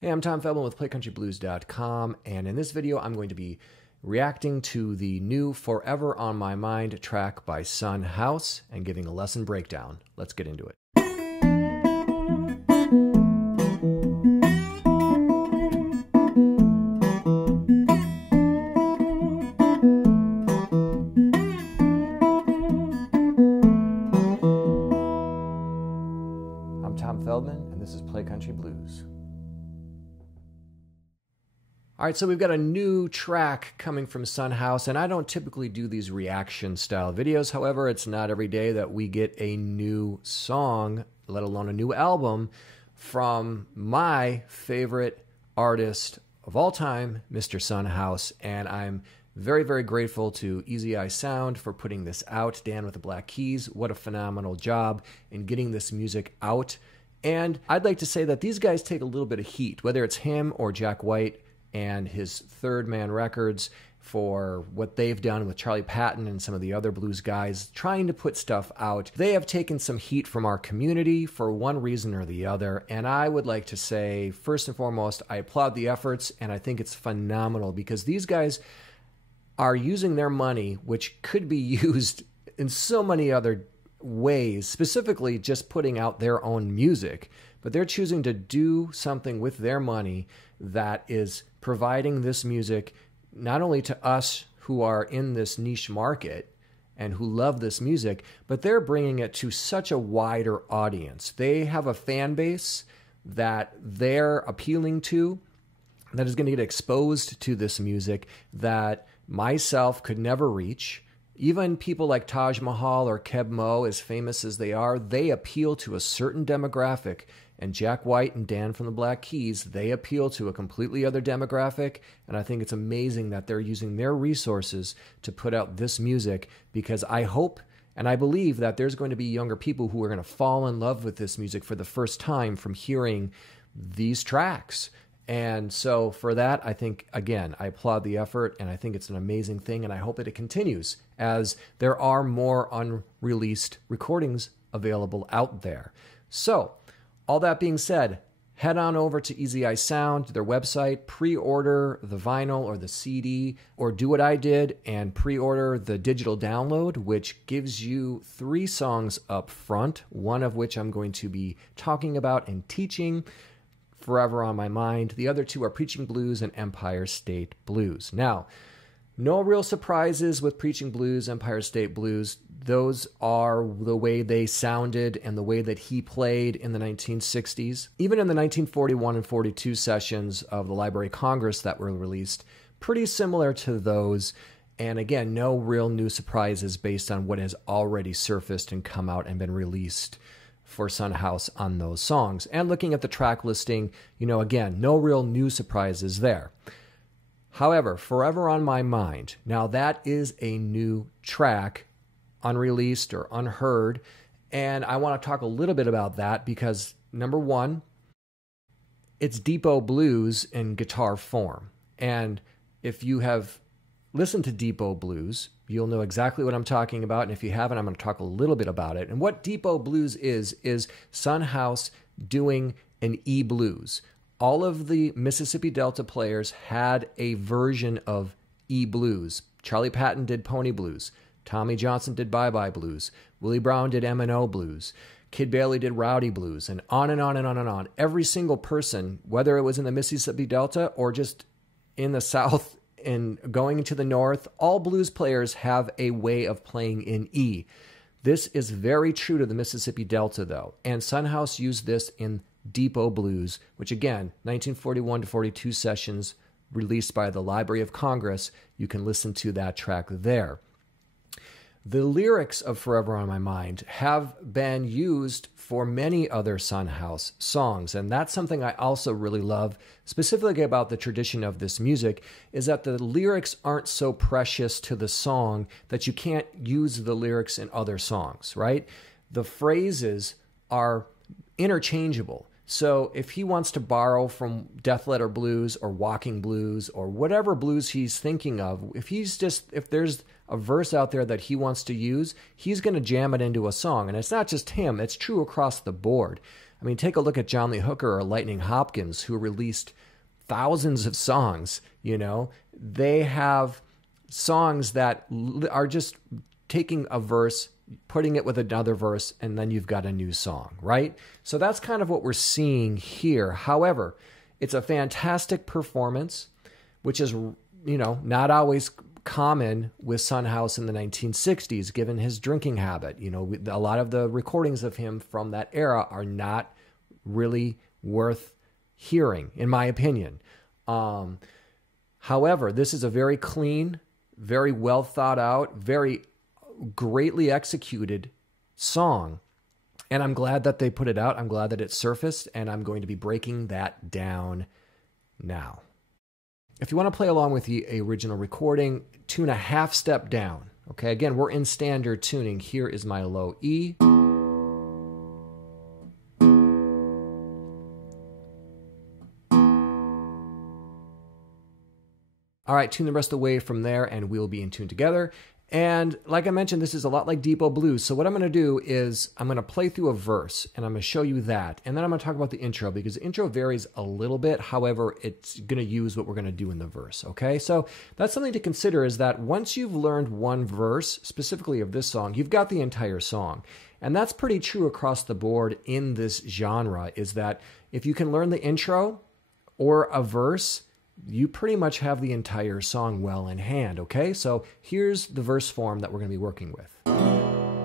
Hey, I'm Tom Feldman with PlayCountryBlues.com, and in this video I'm going to be reacting to the new Forever on My Mind track by Son House and giving a lesson breakdown. Let's get into it. I'm Tom Feldman, and this is Play Country Blues. All right, so we've got a new track coming from Son House, and I don't typically do these reaction style videos. However, it's not every day that we get a new song, let alone a new album, from my favorite artist of all time, Mr. Son House, and I'm very, very grateful to Easy Eye Sound for putting this out. Dan with the Black Keys, what a phenomenal job in getting this music out. And I'd like to say that these guys take a little bit of heat, whether it's him or Jack White and his Third Man Records, for what they've done with Charlie Patton and some of the other blues guys trying to put stuff out. They have taken some heat from our community for one reason or the other, and I would like to say, first and foremost, I applaud the efforts, and I think it's phenomenal because these guys are using their money, which could be used in so many other ways, specifically just putting out their own music, but they're choosing to do something with their money that is providing this music not only to us who are in this niche market and who love this music, but they're bringing it to such a wider audience. They have a fan base that they're appealing to that is going to get exposed to this music that myself could never reach. Even people like Taj Mahal or Keb Mo, as famous as they are, they appeal to a certain demographic. And Jack White and Dan from the Black Keys, they appeal to a completely other demographic. And I think it's amazing that they're using their resources to put out this music, because I hope and I believe that there's going to be younger people who are going to fall in love with this music for the first time from hearing these tracks. And so for that, I think, again, I applaud the effort, and I think it's an amazing thing, and I hope that it continues as there are more unreleased recordings available out there. So, all that being said, head on over to Easy Eye Sound, their website, pre-order the vinyl or the CD, or do what I did and pre-order the digital download, which gives you 3 songs up front, one of which I'm going to be talking about and teaching, Forever on My Mind. The other 2 are Preaching Blues and Empire State Blues. Now, no real surprises with Preaching Blues, Empire State Blues. Those are the way they sounded and the way that he played in the 1960s. Even in the 1941 and 42 sessions of the Library of Congress that were released, pretty similar to those. And again, no real new surprises based on what has already surfaced and come out and been released for Son House on those songs. And looking at the track listing, again, no real new surprises there. However, Forever on My Mind, now that is a new track, unreleased or unheard, and I want to talk a little bit about that because, number one, it's Depot Blues in guitar form. And if you have listened to Depot Blues, you'll know exactly what I'm talking about, and if you haven't, I'm going to talk a little bit about it. And what Depot Blues is Son House doing an E-blues. All of the Mississippi Delta players had a version of E-blues. Charlie Patton did Pony Blues. Tommy Johnson did Bye Bye Blues. Willie Brown did M&O Blues. Kid Bailey did Rowdy Blues, and on and on and on and on. Every single person, whether it was in the Mississippi Delta or just in the South and going into the North, all blues players have a way of playing in E. This is very true to the Mississippi Delta, though, and Son House used this in Depot Blues, which again, 1941 to 42 sessions released by the Library of Congress. You can listen to that track there. The lyrics of Forever on My Mind have been used for many other Son House songs, and that's something I also really love, specifically about the tradition of this music, is that the lyrics aren't so precious to the song that you can't use the lyrics in other songs, right? The phrases are interchangeable. So if he wants to borrow from Death Letter Blues or Walking Blues or whatever blues he's thinking of, if there's a verse out there that he wants to use, he's going to jam it into a song. And it's not just him, it's true across the board. I mean, take a look at John Lee Hooker or Lightning Hopkins, who released thousands of songs. You know, they have songs that are just taking a verse, putting it with another verse, and then you've got a new song, right? So that's kind of what we're seeing here. However, it's a fantastic performance, which is, you know, not always common with Son House in the 1960s, given his drinking habit. You know, a lot of the recordings of him from that era are not really worth hearing, in my opinion. However, this is a very clean, very well thought out, very greatly executed song. And I'm glad that they put it out. I'm glad that it surfaced, and I'm going to be breaking that down now. If you want to play along with the original recording, tune a half step down. Okay, again, we're in standard tuning. Here is my low E. All right, tune the rest away from there, and we'll be in tune together. And like I mentioned, this is a lot like Depot Blues. So what I'm going to do is I'm going to play through a verse, and I'm going to show you that. And then I'm going to talk about the intro, because the intro varies a little bit. However, it's going to use what we're going to do in the verse, okay? So that's something to consider, is that once you've learned one verse, specifically of this song, you've got the entire song. And that's pretty true across the board in this genre, is that if you can learn the intro or a verse, you pretty much have the entire song well in hand, okay? So here's the verse form that we're going to be working with.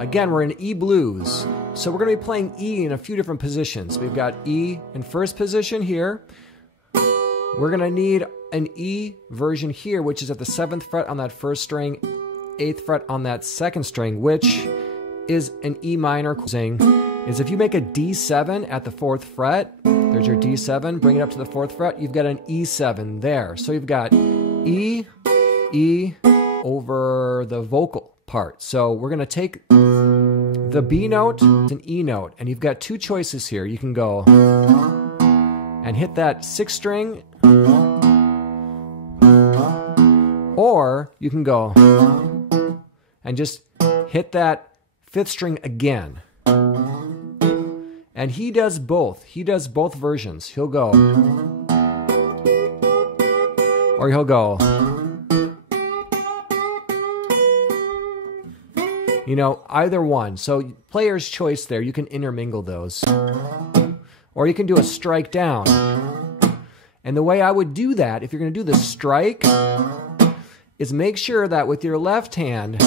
Again, we're in E blues. So we're going to be playing E in a few different positions. We've got E in first position here. We're going to need an E version here, which is at the 7th fret on that first string, 8th fret on that second string, which is an E minor. Is if you make a D7 at the 4th fret, there's your D7, bring it up to the 4th fret, you've got an E7 there. So you've got E, E over the vocal part. So we're going to take the B note, an E note, and you've got two choices here. You can go and hit that 6th string, or you can go and just hit that 5th string again. And he does both. He does both versions. He'll go, or he'll go. You know, either one. So player's choice there. You can intermingle those. Or you can do a strike down. And the way I would do that, if you're going to do the strike, is make sure that with your left hand,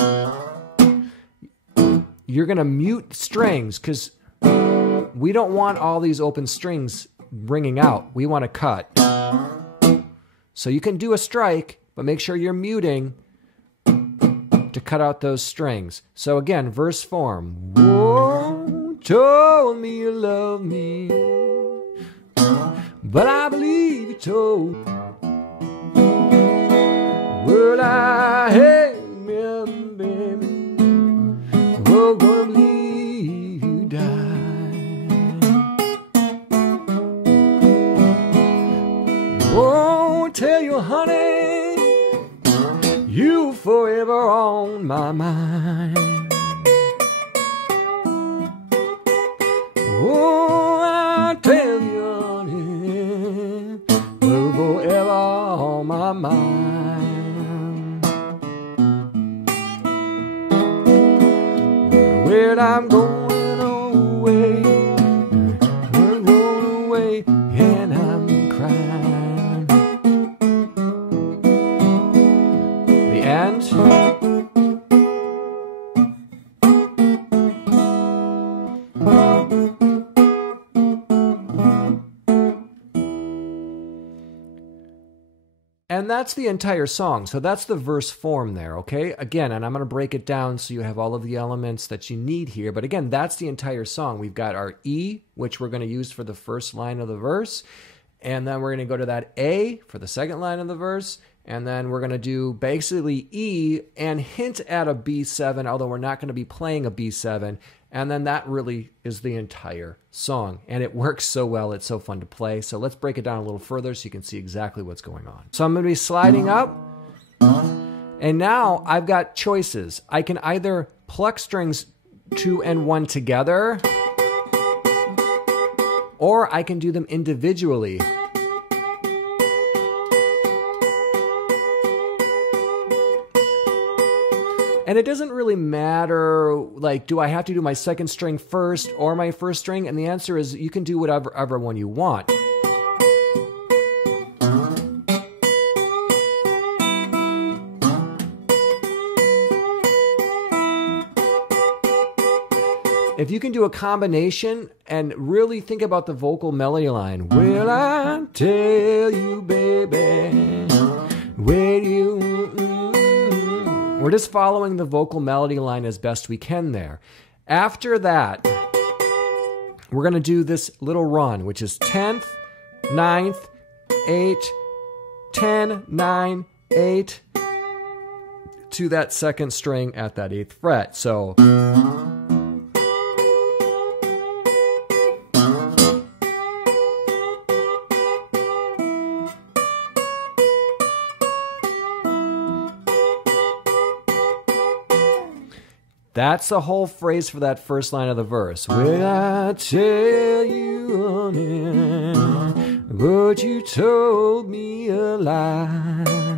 you're going to mute strings, because we don't want all these open strings ringing out. We want to cut. So you can do a strike, but make sure you're muting to cut out those strings. So again, verse form. Whoa, told me you love me, but I believe you told. Well, I hate me, baby. We're gonna believe you die. Oh, tell you, honey, you forever on my mind. Oh, I tell you, honey, you're forever on my mind. Well, I'm going away, I'm going away, and I'm crying. And that's the entire song. So that's the verse form there, okay? Again, and I'm going to break it down so you have all of the elements that you need here. But again, that's the entire song. We've got our E, which we're going to use for the first line of the verse. And then we're going to go to that A for the second line of the verse. And then we're going to do basically E and hint at a B7, although we're not going to be playing a B7. And then that really is the entire song. And it works so well, it's so fun to play. So let's break it down a little further so you can see exactly what's going on. So I'm going to be sliding up. And now I've got choices. I can either pluck strings 2 and 1 together, or I can do them individually. And it doesn't really matter, like, do I have to do my second string first or my first string? And the answer is you can do whatever one you want. If you can do a combination and really think about the vocal melody line, will I tell you, baby, will you? We're just following the vocal melody line as best we can there. After that, we're going to do this little run, which is 10th, 9th, 8, 10, 9, 8, to that second string at that 8th fret. So... that's the whole phrase for that first line of the verse. Will I tell you, honey, but you told me a lie?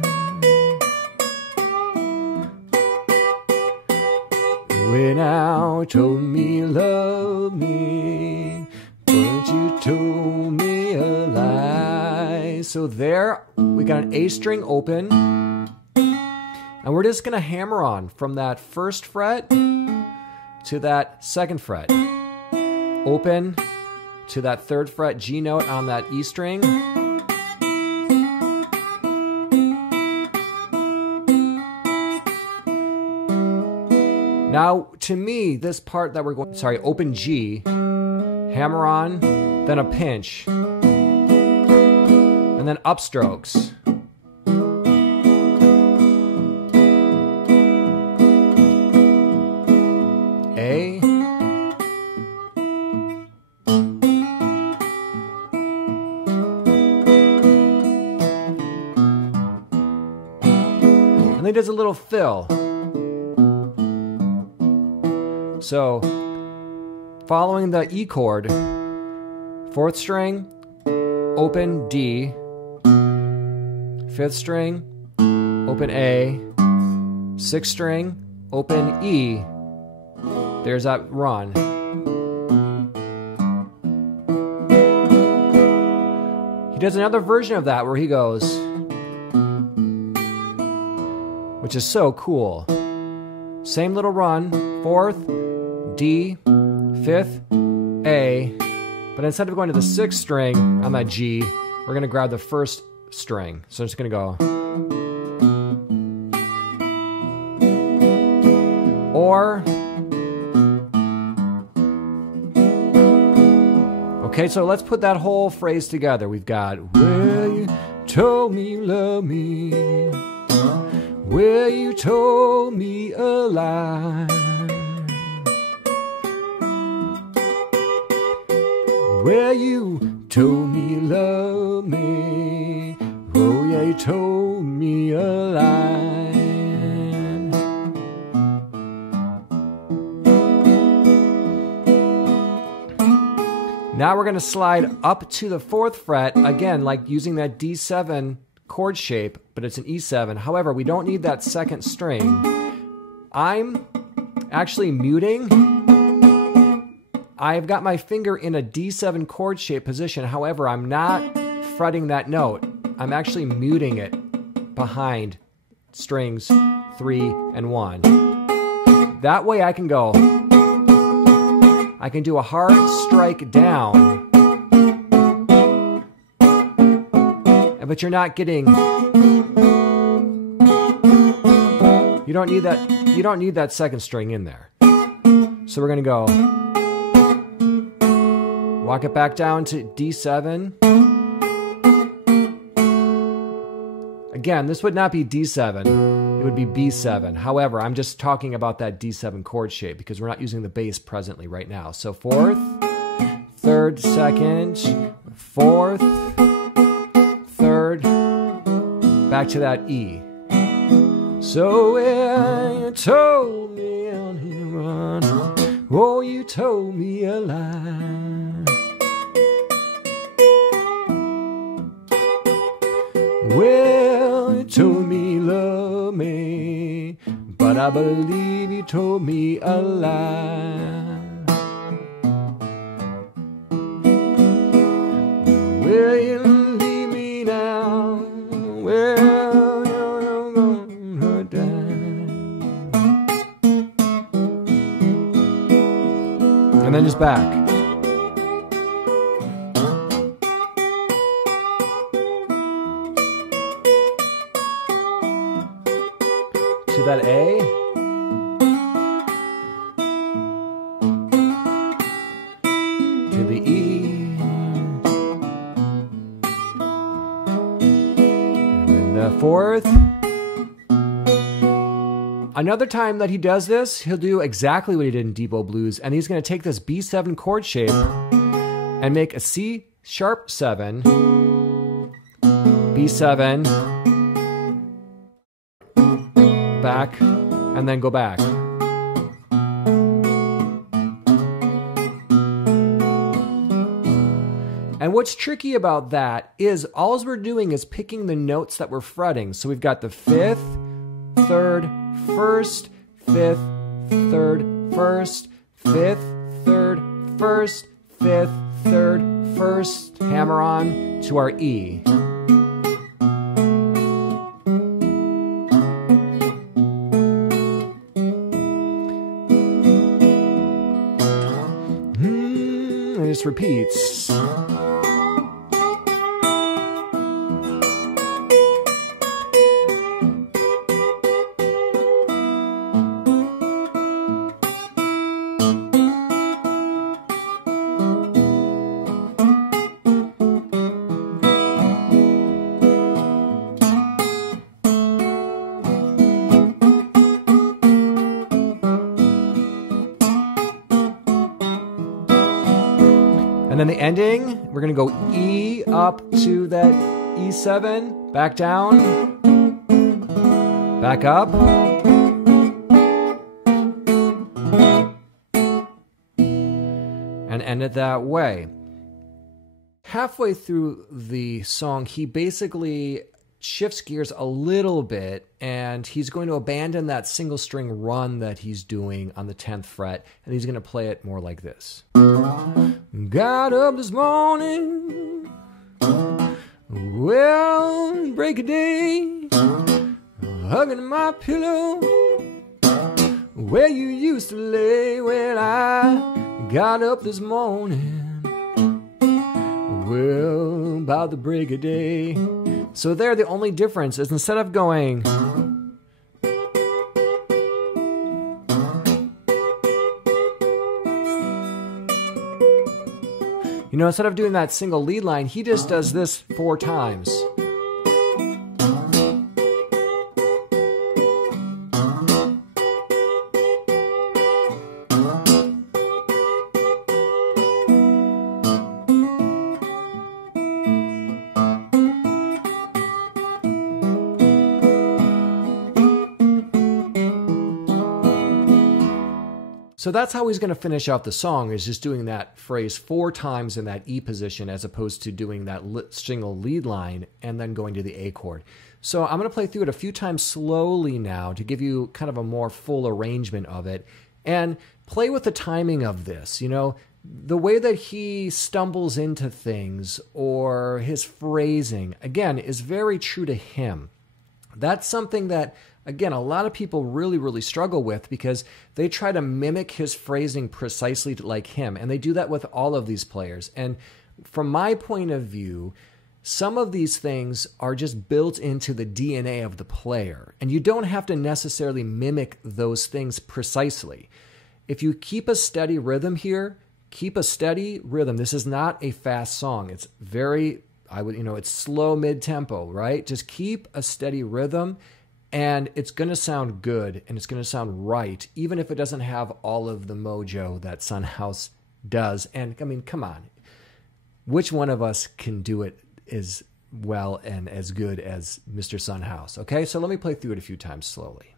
When you told me you love me, but you told me a lie. So there, we got an A string open. And we're just going to hammer on from that first fret to that second fret. Open to that third fret G note on that E string. Now, to me, this part that we're going, open G, hammer on, then a pinch, and then upstrokes. A, and then there's a little fill. So, following the E chord, fourth string, open D, fifth string, open A, sixth string, open E. There's that run. He does another version of that where he goes, which is so cool. Same little run, fourth, D, fifth, A, but instead of going to the sixth string on that G, we're going to grab the first string. So I'm just going to go. Or, okay, so let's put that whole phrase together. We've got, well, you told me you love me, well, you told me a lie, well, you told me you love me, oh yeah, you told me a lie. Now we're going to slide up to the fourth fret, again, like using that D7 chord shape, but it's an E7. However, we don't need that second string. I'm actually muting. I've got my finger in a D7 chord shape position. However, I'm not fretting that note. I'm actually muting it behind strings 3 and 1. That way I can go. I can do a hard strike down, but you're not getting, you don't need that second string in there. So we're going to go, walk it back down to D7. Again, this would not be D7. It would be B7. However, I'm just talking about that D7 chord shape because we're not using the bass presently right now. So fourth, third, second, fourth, third, back to that E. So you told me on him run, oh, you told me a lie. Well, you told me love me, but I believe you told me a lie. Will you leave me now? Well, you're gonna die. And then just back. To that A. To the E. And then the fourth. Another time that he does this, he'll do exactly what he did in Depot Blues, and he's going to take this B7 chord shape and make a C sharp 7, B7, back, and then go back. And what's tricky about that is all we're doing is picking the notes that we're fretting. So we've got the 5th, 3rd, 1st, 5th, 3rd, 1st, 5th, 3rd, 1st, 5th, 3rd, 1st, hammer on to our E. And it just repeats. And then the ending, we're going to go E up to that E7, back down, back up, and end it that way. Halfway through the song, he basically shifts gears a little bit, and he's going to abandon that single string run that he's doing on the 10th fret, and he's going to play it more like this. Got up this morning, well, break a day, hugging my pillow, where you used to lay. When I got up this morning, well, about the break of day. So there, the only difference is instead of going, you know, instead of doing that single lead line, he just does this 4 times. So that's how he's going to finish out the song, is just doing that phrase 4 times in that E position as opposed to doing that single lead line and then going to the A chord. So I'm going to play through it a few times slowly now to give you kind of a more full arrangement of it and play with the timing of this. You know, the way that he stumbles into things or his phrasing, again, is very true to him. That's something that, again, a lot of people really struggle with because they try to mimic his phrasing precisely like him. And they do that with all of these players. And from my point of view, some of these things are just built into the DNA of the player. And you don't have to necessarily mimic those things precisely. If you keep a steady rhythm here, keep a steady rhythm. This is not a fast song. It's very, it's slow mid-tempo, right? Just keep a steady rhythm. And it's going to sound good and it's going to sound right, even if it doesn't have all of the mojo that Son House does. And I mean, come on. Which one of us can do it as well and as good as Mr. Son House? Okay, so let me play through it a few times slowly.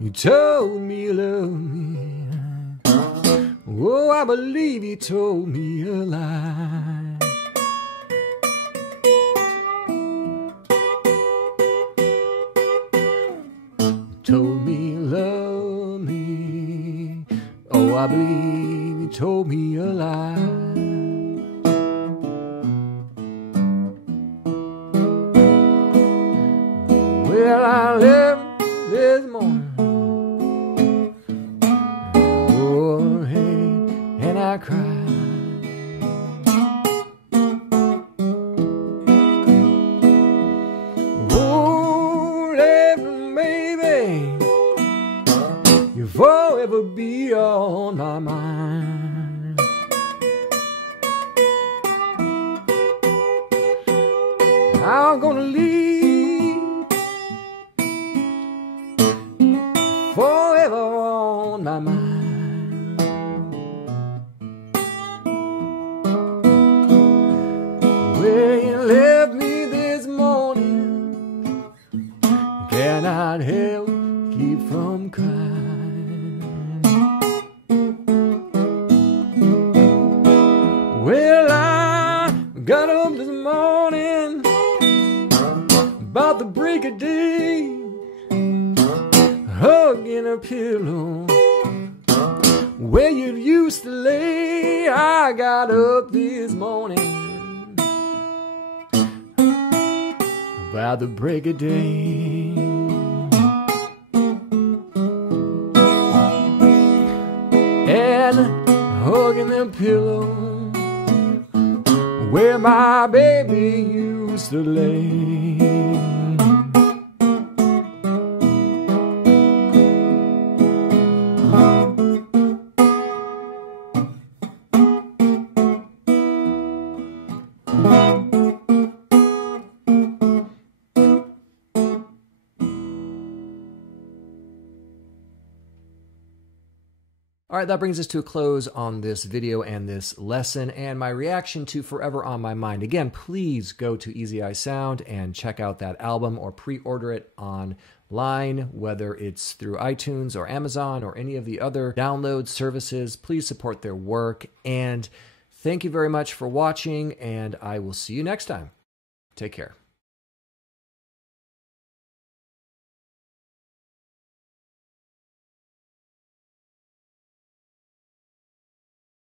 you told me you loved me. Oh, I believe you told me a lie. Told me you love me. Oh, I believe you told me a lie. Well, I left this morning, oh, hey, and I cried. Oh, left, baby, you'll forever be on my mind. I'm gonna leave forever on my mind. Where you left me this morning, cannot help keep from crying. Well, I got up this morning about the break of day, hugging a pillow where you used to lay. I got up this morning about the break of day, and hugging the pillow where my baby used to lay. All right, that brings us to a close on this video and this lesson and my reaction to Forever on My Mind. Again, please go to Easy Eye Sound and check out that album or pre-order it online, whether it's through iTunes or Amazon or any of the other download services. Please support their work, and thank you very much for watching, and I will see you next time. Take care.